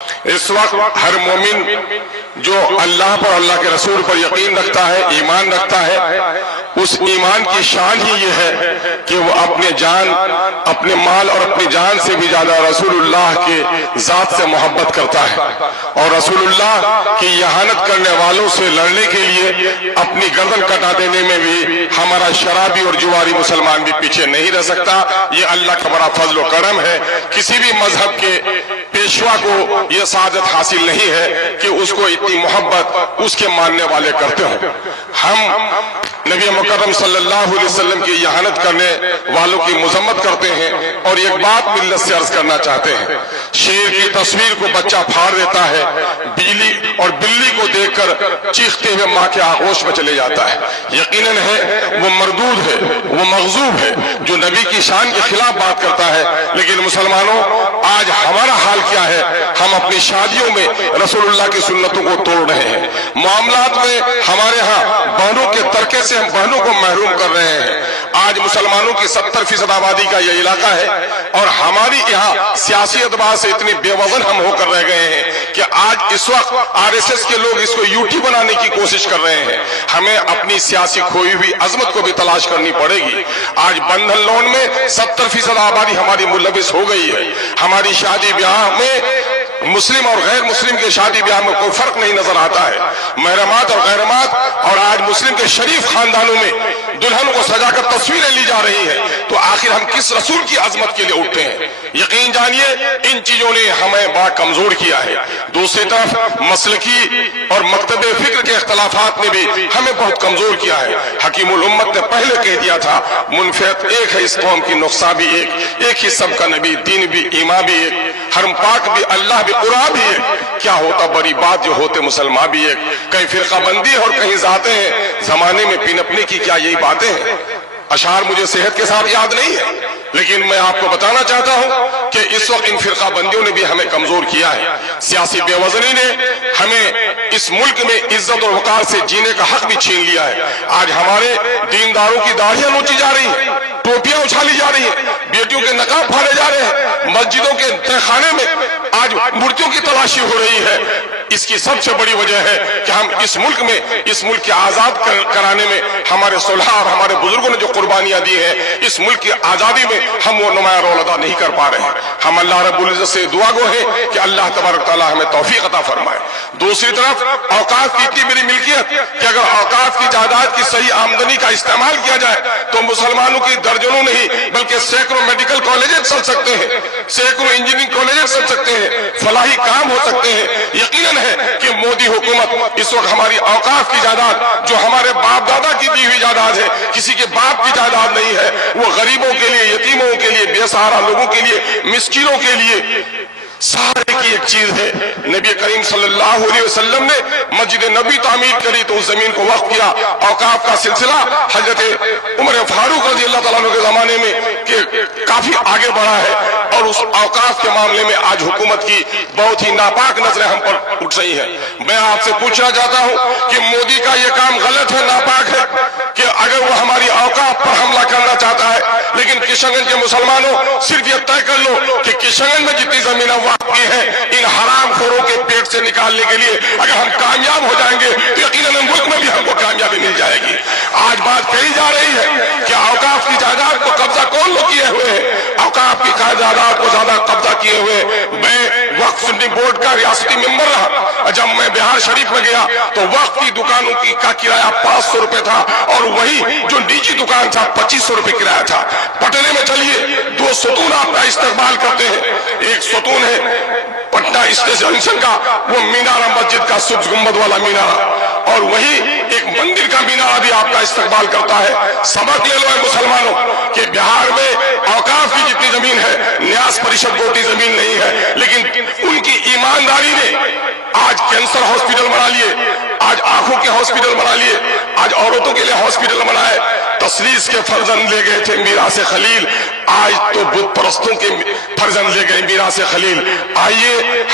اس وقت ہر مومن جو اللہ پر، اللہ کے رسول پر یقین رکھتا ہے، ایمان رکھتا ہے، اس ایمان کی شان ہی یہ ہے کہ وہ اپنے جان، اپنے مال اور اپنی جان سے بھی زیادہ رسول اللہ کے ذات سے محبت کرتا ہے، اور رسول اللہ کی اہانت کرنے والوں سے لڑنے کے لیے اپنی گردن کٹا دینے میں بھی ہمارا شرابی اور جواری مسلمان بھی پیچھے نہیں رہ سکتا۔ یہ اللہ کا بڑا فضل و کرم ہے۔ کسی بھی مذہب کے پیشوا کو یہ سعادت حاصل نہیں ہے کہ اس کو اتنی محبت اس کے ماننے والے کرتے ہوں۔ ہم نبی مکرم صلی اللہ علیہ وسلم کی اہانت کرنے والوں کی مذمت کرتے ہیں، اور ایک بات ملت سے عرض کرنا چاہتے ہیں۔ شیر کی تصویر کو بچہ پھاڑ دیتا ہے، بلی کو دیکھ کر چیختے ہوئے ماں کے آغوش میں چلے جاتا ہے۔ یقیناً ہے وہ مردود ہے، وہ مغضوب ہے جو نبی کی شان کے خلاف بات کرتا ہے۔ لیکن مسلمانوں، آج ہمارا حال کیا ہے؟ ہم اپنی شادیوں میں رسول اللہ کی سنتوں کو توڑ رہے ہیں، معاملات میں ہمارے ہاں بہنوں کے ترکے سے ہم بہنوں کو محروم کر رہے ہیں۔ آج مسلمانوں کی 70% آبادی کا یہ علاقہ ہے، اور ہماری یہاں سیاسی اعتبار سے اتنے بے وزن ہم ہو کر رہ گئے ہیں کہ آج اس وقت RSS کے لوگ اس کو UT بنانے کی کوشش کر رہے ہیں۔ ہمیں اپنی سیاسی کھوئی ہوئی عظمت کو بھی تلاش کرنی پڑے گی۔ آج بندھن لون میں 70% آبادی ہماری ملوث ہو گئی ہے۔ ہماری شادی بیاہ میں مسلم اور غیر مسلم کے شادی بیاہ میں کوئی فرق نہیں نظر آتا ہے۔ محرمات اور غیرمات، اور آج مسلم کے شریف خاندانوں میں دلہن کو سجا کر تصویریں لی جا رہی ہیں، تو آخر ہم کس رسول کی عظمت کے لیے اٹھتے ہیں؟ یقین جانیے ان چیزوں نے ہمیں بڑا کمزور کیا ہے۔ دوسری طرف مسلکی اور مکتب فکر کے اختلافات نے بھی ہمیں بہت کمزور کیا ہے۔ حکیم الامت نے پہلے کہہ دیا تھا، منفعت ایک ہے اس قوم کی، نقصان بھی ایک ہی سب کا نبی، دین بھی، ایمان بھی ایک، حرم پاک بھی، اللہ بھی، قرآن بھی ایک۔ کیا ہوتا بڑی بات جو ہوتے مسلمان بھی ایک۔ کہیں فرقہ بندی اور کہیں ذاتیں ہیں، زمانے میں پنپنے کی کیا یہی باتیں ہیں؟ اشعار مجھے صحت کے ساتھ یاد نہیں ہے، لیکن میں آپ کو بتانا چاہتا ہوں کہ اس وقت ان فرقہ بندیوں نے بھی ہمیں کمزور کیا ہے۔ سیاسی بے وزنی نے ہمیں اس ملک میں عزت اور وقار سے جینے کا حق بھی چھین لیا ہے۔ آج ہمارے دینداروں کی داڑھیاں نوچی جا رہی ہیں، ٹوپیاں اچھالی جا رہی ہیں، بیٹیوں کے نقاب پھاڑے جا رہے ہیں، مسجدوں کے تہخانے میں آج مورتیوں کی تلاشی ہو رہی ہے۔ اس کی سب سے بڑی وجہ ہے کہ ہم اس ملک کے آزاد کرانے میں ہمارے صلحاء اور ہمارے بزرگوں نے جو قربانیاں دی ہیں، اس ملک کی آزادی میں ہم وہ نمایاں رول ادا نہیں کر پا رہے ہیں۔ ہم اللہ رب العزت سے دعا گو ہیں کہ اللہ تبارک تعالیٰ ہمیں توفیق عطا فرمائے۔ دوسری طرف اوقاف کی اتنی بڑی ملکیت کہ اگر اوقاف کی جائیداد کی صحیح آمدنی کا استعمال کیا جائے تو مسلمانوں کی درجنوں نہیں بلکہ سینکڑوں میڈیکل کالجز چل سکتے ہیں، سینکڑوں انجینئرنگ کالجز چل سکتے ہیں، فلاحی کام ہو سکتے ہیں۔ یقیناً ہے کہ مودی حکومت اس وقت ہماری اوقاف کی جائیداد، جو ہمارے باپ دادا کی دی ہوئی جائیداد ہے، کسی کے باپ کی جائیداد نہیں ہے، وہ غریبوں کے لیے، یتیموں کے لیے، بے سہارا لوگوں کے لیے، مسکینوں کے لیے سارے کی ایک چیز ہے۔ نبی کریم صلی اللہ علیہ وسلم نے مسجد نبی تعمیر کری تو اس زمین کو وقف کیا۔ اوقاف کا سلسلہ حضرت عمر فاروق رضی اللہ تعالیٰ عنہ کے زمانے میں کافی آگے بڑھا ہے، اور اس اوقاف کے معاملے میں آج حکومت کی بہت ہی ناپاک نظریں ہم پر اٹھ رہی ہیں۔ میں آپ سے پوچھنا چاہتا ہوں کہ مودی کا یہ کام غلط ہے، ناپاک ہے کہ اگر وہ ہماری اوقاف پر حملہ کرنا چاہتا ہے، لیکن کشن گنج کے مسلمانوں صرف یہ طے کر لو کہ کشن گنج میں جتنی زمینیں کی ہیں ان حرام خوروں کے پیٹ سے نکالنے کے لیے اگر ہم کامیاب ہو جائیں گے تو یقیناً ملک میں بھی ہم کو کامیابی مل جائے گی۔ آج بات کہی جا رہی ہے کہ اوقاف کی جائیداد کو قبضہ کون لوگ کیے ہوئے ہیں؟ اوقاف کی جائیداد کو زیادہ قبضہ کیے ہوئے میں وقف سنٹنگ بورڈ کا ریاستی ممبر رہا۔ جب میں بہار شریف میں گیا تو وقف کی دکانوں کا کرایہ 500 روپے تھا، اور وہی جو نجی دکان تھا 2500 روپے کرایہ تھا۔ پٹنے میں چلیے 2 ستون آپ کا استقبال کرتے ہیں۔ ایک ستون ہے پٹنہ اسٹیشن کا، وہ مینارہ مسجد کا سبز گنبد والا مینارہ، اور وہی ایک مندر کا مینارہ بھی آپ کا استقبال کرتا ہے۔ سبق لے لو اے مسلمانوں کہ بہار میں اوقاف کی جتنی زمین ہے نیاز پریشد کو اتنی زمین نہیں ہے، لیکن ان کی ایمانداری نے آج کینسر ہاسپٹل بنا لیے، آج آنکھوں کے ہاسپٹل بنا لیے، آج عورتوں کے لیے ہاسپٹل بنائے۔ تسلیس کے فرزند لے گئے تھے میراث خلیل، آج تو بت پرستوں کے فرزند لے گئے میراث خلیل۔ آئیے